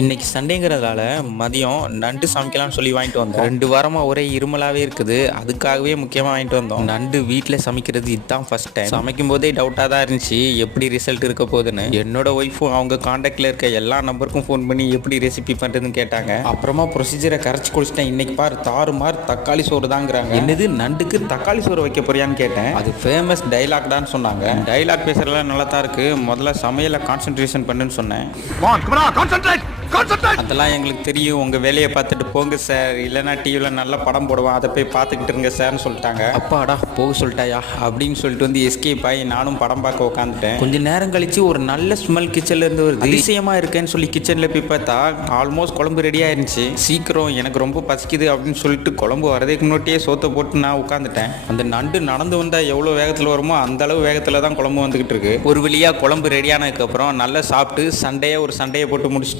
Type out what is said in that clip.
இன்னைக்கு சண்டேங்கிறதால மதியம் நண்டு சமைக்கலாம்னு சொல்லி வாங்கிட்டு வந்தோம். ரெண்டு வாரமாக ஒரே இருமலாகவே இருக்குது. அதுக்காகவே முக்கியமாக வாங்கிட்டு வந்தோம். நண்டு வீட்டில் சமைக்கிறது இதுதான் ஃபர்ஸ்ட் டைம் சமைக்கும் போதே டவுட்டாக தான் இருந்துச்சு. எப்படி ரிசல்ட் இருக்க போகுதுன்னு. என்னோட ஒய்ஃபும் அவங்க காண்டாக்டில் இருக்க எல்லா நம்பருக்கும் ஃபோன் பண்ணி எப்படி ரெசிபி பண்ணுறதுன்னு கேட்டாங்க. அப்புறமா ப்ரொசீஜரை கரைச்சி குடிச்சிட்டேன். இன்னைக்கு பார் தாறுமாறு தக்காளி சோறு தாங்கிறாங்க. என்னது நண்டுக்கு தக்காளி சோறு வைக்க போறியான்னு கேட்டேன். அது ஃபேமஸ் டைலாக் தான் சொன்னாங்க. டைலாக் பேசுறதுலாம் நல்லா தான் இருக்கு. முதல்ல சமையலை கான்சென்ட்ரேஷன் பண்ணுன்னு சொன்னேன். அதெல்லாம் எங்களுக்கு தெரியும். உங்க வேலையை பார்த்துட்டு போங்க சார். இல்லைன்னா டிவியில் நல்ல படம் போடுவான். அதை போய் பார்த்துக்கிட்டு இருங்க சார்னு சொல்லிட்டாங்க. அப்பாடா போக சொல்லிட்டாயா? அப்படின்னு சொல்லிட்டு வந்து எஸ்கேப் ஆகி நானும் படம் பார்க்க உட்காந்துட்டேன் கொஞ்ச நேரம் கழிச்சு ஒரு நல்ல ஸ்மெல் கிச்சன்ல இருந்து வருது. அதிசயமா இருக்கேன்னு சொல்லி கிச்சன்ல போய் பார்த்தா ஆல்மோஸ்ட் குழம்பு ரெடி ஆயிருந்துச்சு. சீக்கிரம் எனக்கு ரொம்ப பசிக்குது அப்படின்னு சொல்லிட்டு குழம்பு வரதுக்கு முன்னாடியே சோத்தை போட்டு நான் உட்காந்துட்டேன் அந்த நண்டு நடந்து வந்தா எவ்வளோ வேகத்தில் வருமோ அந்த அளவு வேகத்தில் தான் குழம்பு வந்துகிட்டு இருக்கு. ஒரு வழியா குழம்பு ரெடியானதுக்கு அப்புறம் நல்லா சாப்பிட்டு சண்டையை ஒரு சண்டையை போட்டு முடிச்சுட்டு